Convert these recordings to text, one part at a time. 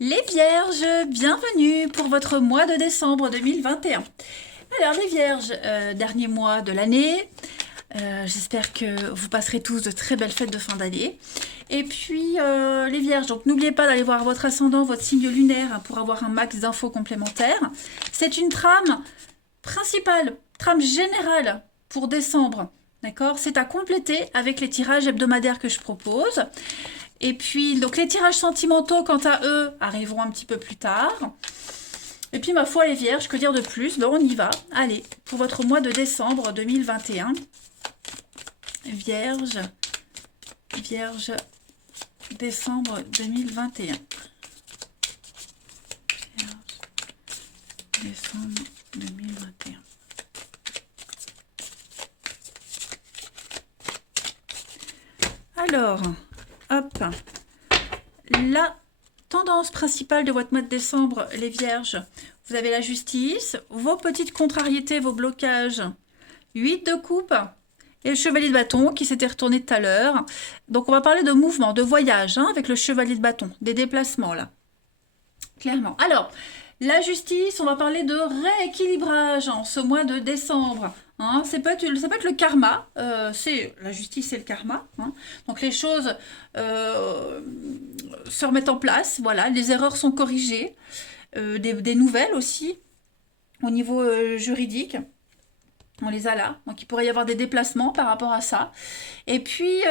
Les Vierges, bienvenue pour votre mois de décembre 2021. Alors les Vierges, dernier mois de l'année, j'espère que vous passerez tous de très belles fêtes de fin d'année. Et puis les Vierges, donc n'oubliez pas d'aller voir votre ascendant, votre signe lunaire pour avoir un max d'infos complémentaires. C'est une trame principale, trame générale pour décembre. D'accord? C'est à compléter avec les tirages hebdomadaires que je propose. Et puis, donc les tirages sentimentaux, quant à eux, arriveront un petit peu plus tard. Et puis, ma foi, les Vierges, que dire de plus? Ben, on y va. Allez, pour votre mois de décembre 2021. Vierge, Vierge, décembre 2021. Vierge, décembre 2021. Alors, hop, la tendance principale de votre mois de décembre, les Vierges, vous avez la justice, vos petites contrariétés, vos blocages, 8 de coupe et le chevalier de bâton qui s'était retourné tout à l'heure. Donc on va parler de mouvement, de voyage avec le chevalier de bâton, des déplacements là, clairement. Alors, la justice, on va parler de rééquilibrage en ce mois de décembre. Ça peut être le karma, la justice, c'est le karma. Donc les choses se remettent en place, voilà, les erreurs sont corrigées, des nouvelles aussi au niveau juridique. On les a là, donc il pourrait y avoir des déplacements par rapport à ça. Et puis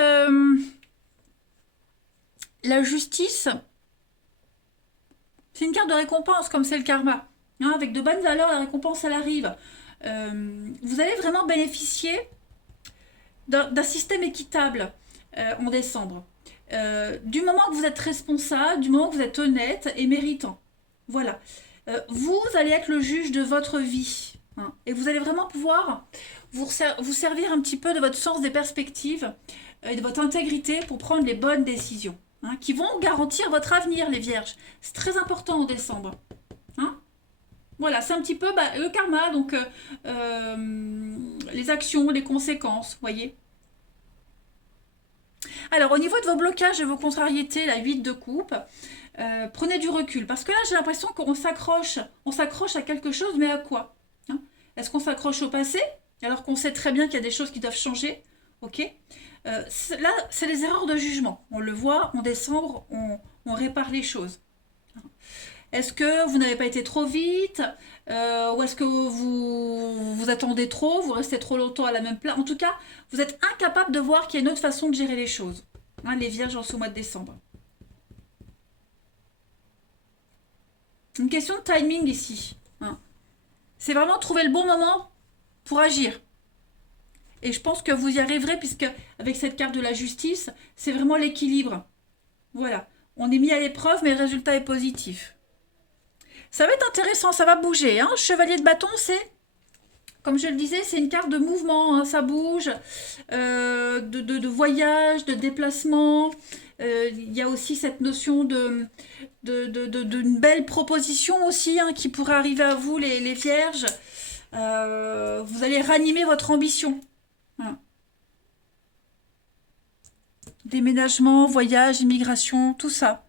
la justice, c'est une carte de récompense comme c'est le karma. Avec de bonnes valeurs, la récompense elle arrive. Vous allez vraiment bénéficier d'un système équitable en décembre. Du moment que vous êtes responsable, du moment que vous êtes honnête et méritant. Voilà. Vous allez être le juge de votre vie. Et vous allez vraiment pouvoir vous servir un petit peu de votre sens des perspectives et de votre intégrité pour prendre les bonnes décisions. Qui vont garantir votre avenir, les Vierges. C'est très important en décembre. Voilà, c'est un petit peu le karma, donc les actions, les conséquences, voyez. Alors, au niveau de vos blocages et vos contrariétés, la 8 de coupe, prenez du recul. Parce que là, j'ai l'impression qu'on s'accroche à quelque chose, mais à quoi? Est-ce qu'on s'accroche au passé, alors qu'on sait très bien qu'il y a des choses qui doivent changer? Ok. Là, c'est les erreurs de jugement. On le voit, en décembre, on répare les choses. Est-ce que vous n'avez pas été trop vite ou est-ce que vous attendez trop, vous restez trop longtemps à la même place? En tout cas, vous êtes incapable de voir qu'il y a une autre façon de gérer les choses. Les Vierges en ce mois de décembre. Une question de timing ici. C'est vraiment trouver le bon moment pour agir. Et je pense que vous y arriverez puisque avec cette carte de la justice, c'est vraiment l'équilibre. Voilà. On est mis à l'épreuve, mais le résultat est positif. Ça va être intéressant, ça va bouger. Chevalier de bâton, c'est, comme je le disais, c'est une carte de mouvement. Ça bouge, de voyage, de déplacement. Il y a aussi cette notion d'une belle proposition aussi qui pourrait arriver à vous, les Vierges. Vous allez ranimer votre ambition. Voilà. Déménagement, voyage, immigration, tout ça.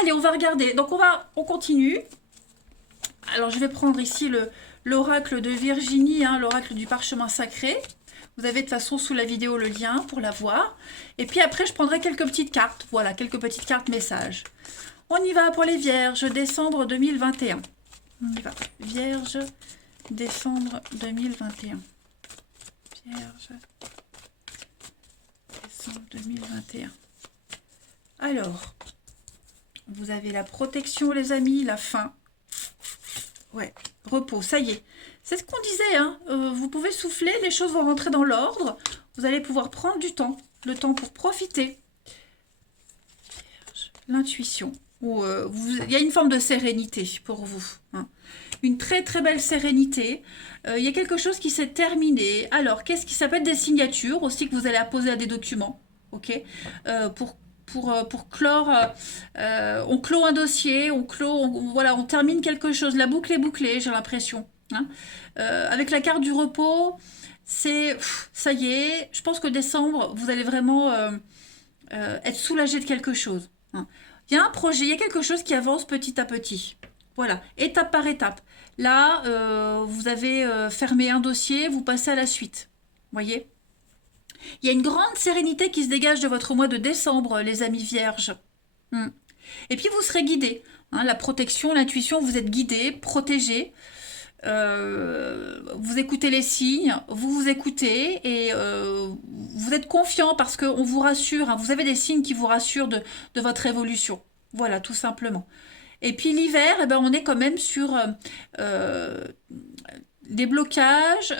Allez, on va regarder. Donc on continue. Alors je vais prendre ici l'oracle de Virginie, l'oracle du parchemin sacré. Vous avez de toute façon sous la vidéo le lien pour la voir. Et puis après, je prendrai quelques petites cartes. Voilà, quelques petites cartes messages. On y va pour les Vierges, décembre 2021. On y va. Vierge, décembre 2021. Vierge, décembre 2021. Alors, vous avez la protection, les amis, la faim. Ouais, repos, ça y est. C'est ce qu'on disait, vous pouvez souffler, les choses vont rentrer dans l'ordre. Vous allez pouvoir prendre du temps, le temps pour profiter. L'intuition. Il y a une forme de sérénité pour vous. Une très très belle sérénité. Il y a quelque chose qui s'est terminé. Alors, qu'est-ce qui s'appelle des signatures aussi que vous allez apposer à des documents, ok, pour clore, on clôt un dossier, voilà, on termine quelque chose. La boucle est bouclée, j'ai l'impression. Avec la carte du repos, ça y est. Je pense que décembre, vous allez vraiment être soulagé de quelque chose. Il y a un projet, il y a quelque chose qui avance petit à petit. Voilà, étape par étape. Là, vous avez fermé un dossier, vous passez à la suite. Voyez? Il y a une grande sérénité qui se dégage de votre mois de décembre, les amis vierges. Hmm. Et puis vous serez guidés. Hein, la protection, l'intuition, vous êtes guidés, protégés. Vous écoutez les signes, vous vous écoutez et vous êtes confiant parce qu'on vous rassure. Hein, vous avez des signes qui vous rassurent de votre évolution. Voilà, tout simplement. Et puis l'hiver, eh ben, on est quand même sur des blocages,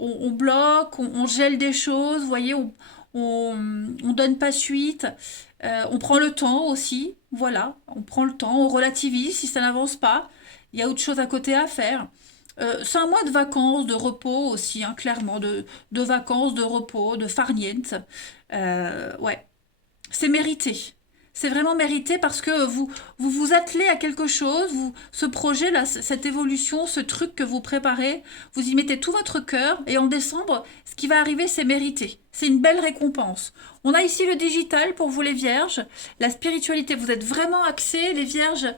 on bloque, on gèle des choses, vous voyez, on donne pas suite, on prend le temps aussi, voilà, on prend le temps, on relativise si ça n'avance pas, il y a autre chose à côté à faire. C'est un mois de vacances, de repos aussi, hein, clairement, de vacances, de repos, de farniente. Ouais, c'est mérité. C'est vraiment mérité parce que vous attelez à quelque chose, ce projet-là, cette évolution, ce truc que vous préparez, vous y mettez tout votre cœur et en décembre, ce qui va arriver, c'est mérité. C'est une belle récompense. On a ici le digital pour vous les vierges, la spiritualité, vous êtes vraiment axés, les vierges,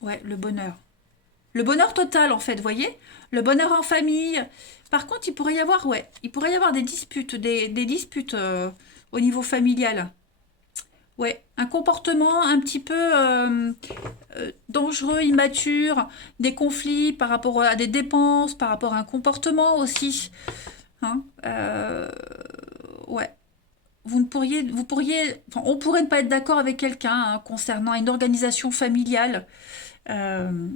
ouais, le bonheur. Le bonheur total, en fait, voyez? Le bonheur en famille. Par contre, il pourrait y avoir des disputes, des disputes au niveau familial. Ouais, un comportement un petit peu dangereux, immature, des conflits par rapport à des dépenses, par rapport à un comportement aussi. Hein, ouais. Enfin, on pourrait ne pas être d'accord avec quelqu'un hein, concernant une organisation familiale. Euh,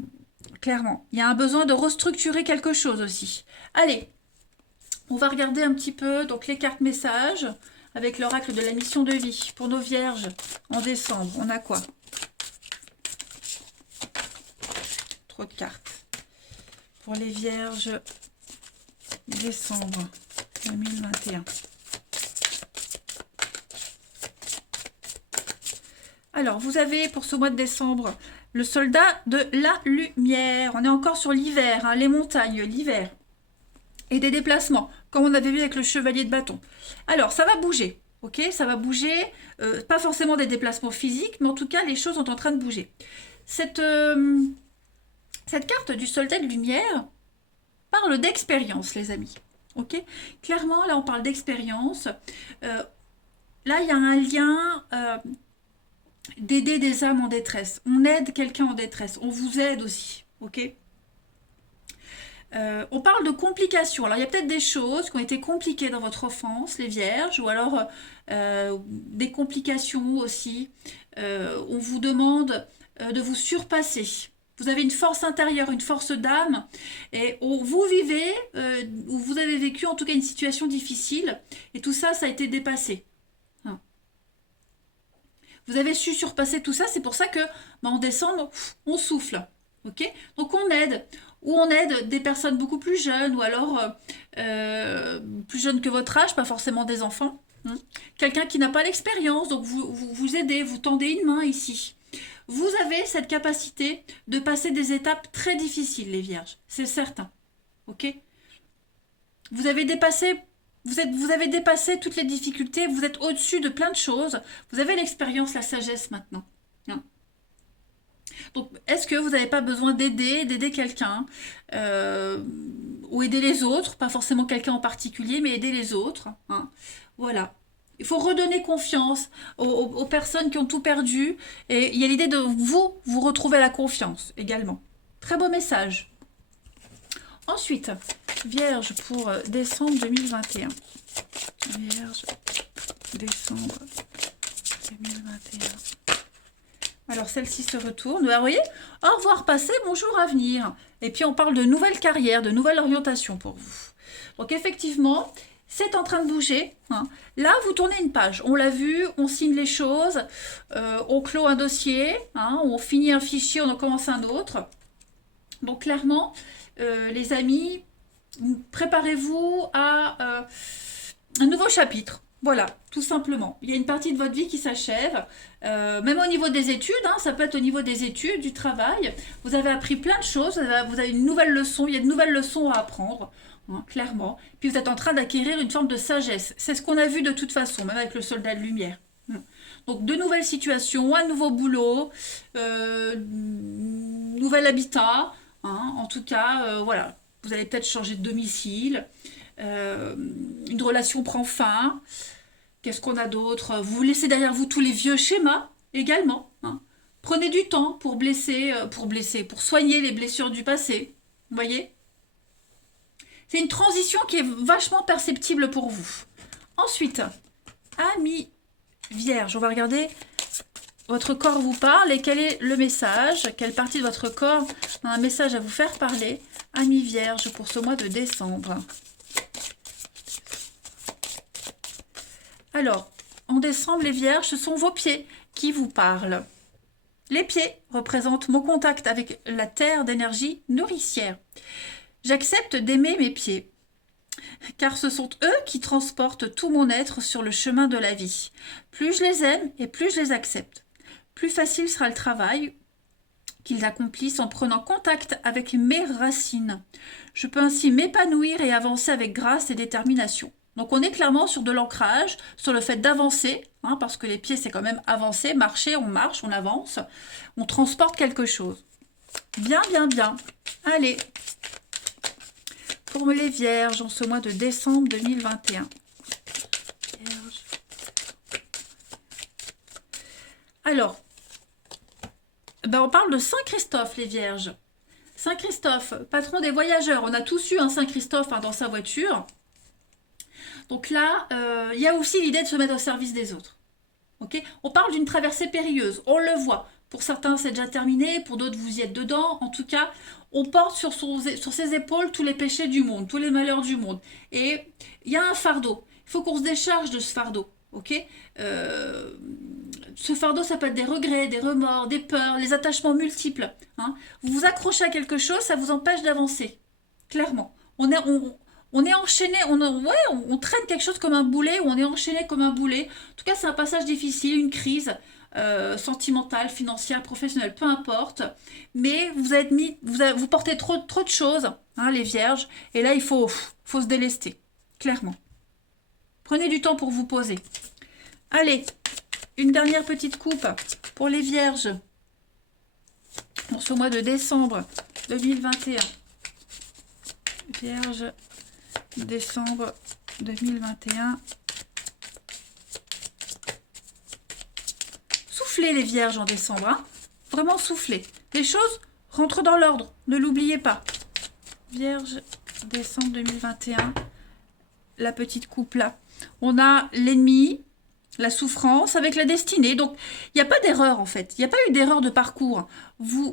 Clairement, il y a un besoin de restructurer quelque chose aussi. Allez, on va regarder un petit peu donc les cartes messages avec l'oracle de la mission de vie pour nos vierges en décembre. On a quoi? Trop de cartes. Pour les vierges, décembre 2021. Alors, vous avez pour ce mois de décembre le soldat de la lumière. On est encore sur l'hiver, hein, les montagnes, l'hiver. Et des déplacements, comme on avait vu avec le chevalier de bâton. Alors, ça va bouger, ok? Ça va bouger, pas forcément des déplacements physiques, mais en tout cas, les choses sont en train de bouger. Cette carte du soldat de lumière parle d'expérience, les amis. Ok? Clairement, là, on parle d'expérience. Là, il y a un lien d'aider des âmes en détresse. On aide quelqu'un en détresse. On vous aide aussi. Ok? On parle de complications. Alors, il y a peut-être des choses qui ont été compliquées dans votre enfance, les vierges, ou alors des complications aussi. On vous demande de vous surpasser. Vous avez une force intérieure, une force d'âme, et vous vivez, ou vous avez vécu en tout cas une situation difficile, et tout ça, ça a été dépassé. Hein. Vous avez su surpasser tout ça, c'est pour ça que en décembre, on souffle. Ok? Donc on aide. Ou on aide des personnes beaucoup plus jeunes, ou alors plus jeunes que votre âge, pas forcément des enfants. Hein. Quelqu'un qui n'a pas l'expérience, donc vous aidez, vous tendez une main ici. Vous avez cette capacité de passer des étapes très difficiles, les vierges, c'est certain. Ok? Vous avez dépassé, vous avez dépassé toutes les difficultés, vous êtes au-dessus de plein de choses. Vous avez l'expérience, la sagesse maintenant. Hein. Donc, est-ce que vous n'avez pas besoin d'aider quelqu'un ou aider les autres, pas forcément quelqu'un en particulier, mais aider les autres. Hein. Voilà. Il faut redonner confiance aux personnes qui ont tout perdu. Et il y a l'idée de vous retrouver la confiance également. Très beau message. Ensuite, Vierge pour décembre 2021. Vierge, décembre 2021. Alors, celle-ci se retourne. Vous voyez, au revoir passé, bonjour à venir. Et puis, on parle de nouvelle carrière, de nouvelle orientation pour vous. Donc, effectivement, c'est en train de bouger. Hein. Là, vous tournez une page. On l'a vu, on signe les choses, on clôt un dossier, hein, on finit un fichier, on en commence un autre. Donc, clairement, les amis, préparez-vous à un nouveau chapitre. Voilà, tout simplement. Il y a une partie de votre vie qui s'achève, même au niveau des études, hein, ça peut être au niveau des études, du travail. Vous avez appris plein de choses, vous avez une nouvelle leçon, il y a de nouvelles leçons à apprendre. hein, clairement. Puis vous êtes en train d'acquérir une forme de sagesse. C'est ce qu'on a vu de toute façon, même avec le soldat de lumière. Donc de nouvelles situations, un nouveau boulot, nouvel habitat, hein, en tout cas, voilà. Vous allez peut-être changer de domicile, une relation prend fin. Qu'est-ce qu'on a d'autre? Vous laissez derrière vous tous les vieux schémas également, hein. Prenez du temps pour soigner les blessures du passé. Vous voyez? C'est une transition qui est vachement perceptible pour vous. Ensuite, amis Vierge, on va regarder votre corps vous parle et quel est le message, quelle partie de votre corps a un message à vous faire parler. Amis Vierge pour ce mois de décembre. Alors, en décembre, les Vierges, ce sont vos pieds qui vous parlent. Les pieds représentent mon contact avec la terre d'énergie nourricière. J'accepte d'aimer mes pieds, car ce sont eux qui transportent tout mon être sur le chemin de la vie. Plus je les aime et plus je les accepte, plus facile sera le travail qu'ils accomplissent en prenant contact avec mes racines. Je peux ainsi m'épanouir et avancer avec grâce et détermination. Donc on est clairement sur de l'ancrage, sur le fait d'avancer, hein, parce que les pieds c'est quand même avancer, marcher, on marche, on avance, on transporte quelque chose. Bien, bien, bien. Allez, pour les Vierges en ce mois de décembre 2021. Vierge. Alors, ben on parle de Saint Christophe, les Vierges. Saint Christophe, patron des voyageurs. On a tous eu un Saint Christophe dans sa voiture. Donc là, il y a aussi l'idée de se mettre au service des autres. Okay, on parle d'une traversée périlleuse, on le voit. Pour certains, c'est déjà terminé, pour d'autres, vous y êtes dedans. En tout cas, on porte sur ses épaules tous les péchés du monde, tous les malheurs du monde. Et il y a un fardeau. Il faut qu'on se décharge de ce fardeau. Okay, ce fardeau, ça peut être des regrets, des remords, des peurs, les attachements multiples. Hein. Vous vous accrochez à quelque chose, ça vous empêche d'avancer. Clairement. On est enchaîné, on traîne quelque chose comme un boulet, ou on est enchaîné comme un boulet. En tout cas, c'est un passage difficile, une crise sentimentale, financière, professionnelle, peu importe. Mais vous portez trop de choses, hein, les Vierges. Et là, il faut se délester, clairement. Prenez du temps pour vous poser. Allez, une dernière petite coupe pour les Vierges pour ce mois de décembre 2021. Vierge, décembre 2021. Soufflez les Vierges en décembre, hein. Vraiment soufflez. Les choses rentrent dans l'ordre, ne l'oubliez pas. Vierge, décembre 2021. La petite coupe là. On a l'ennemi, la souffrance avec la destinée. Donc, il n'y a pas d'erreur en fait. Il n'y a pas eu d'erreur de parcours.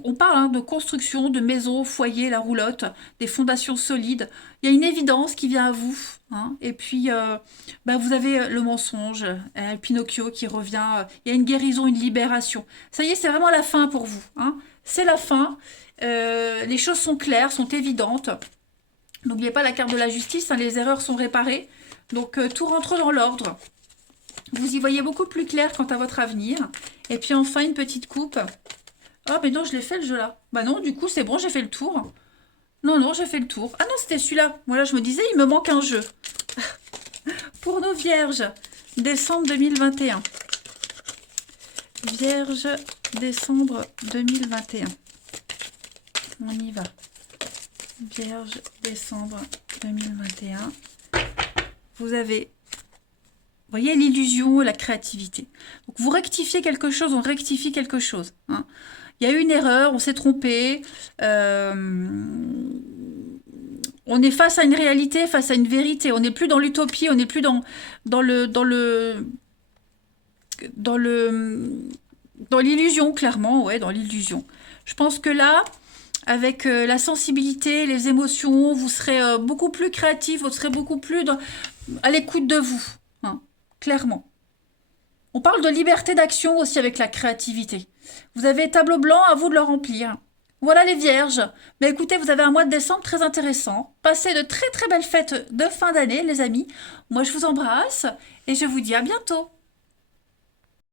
On parle de construction, de maison, foyer, la roulotte, des fondations solides. Il y a une évidence qui vient à vous. Hein. Et puis, vous avez le mensonge, Pinocchio qui revient. Il y a une guérison, une libération. Ça y est, c'est vraiment la fin pour vous. Hein. C'est la fin. Les choses sont claires, sont évidentes. N'oubliez pas la carte de la justice. Hein, les erreurs sont réparées. Donc, tout rentre dans l'ordre. Vous y voyez beaucoup plus clair quant à votre avenir. Et puis enfin, une petite coupe. Oh, mais non, je l'ai fait le jeu là. Bah non, du coup, c'est bon, j'ai fait le tour. Non, j'ai fait le tour. Ah non, c'était celui-là. Voilà, je me disais, il me manque un jeu. Pour nos Vierges, décembre 2021. Vierge, décembre 2021. On y va. Vierge, décembre 2021. Vous avez... Vous voyez l'illusion, la créativité. Donc vous rectifiez quelque chose, on rectifie quelque chose. Hein. Il y a eu une erreur, on s'est trompé. On est face à une réalité, face à une vérité. On n'est plus dans l'utopie, on n'est plus dans l'illusion, clairement. Ouais, dans l'illusion. Je pense que là, avec la sensibilité, les émotions, vous serez beaucoup plus créatif, vous serez beaucoup plus à l'écoute de vous. Hein. Clairement. On parle de liberté d'action aussi avec la créativité. Vous avez tableau blanc, à vous de le remplir. Voilà les Vierges. Mais écoutez, vous avez un mois de décembre très intéressant. Passez de très très belles fêtes de fin d'année, les amis. Moi, je vous embrasse et je vous dis à bientôt.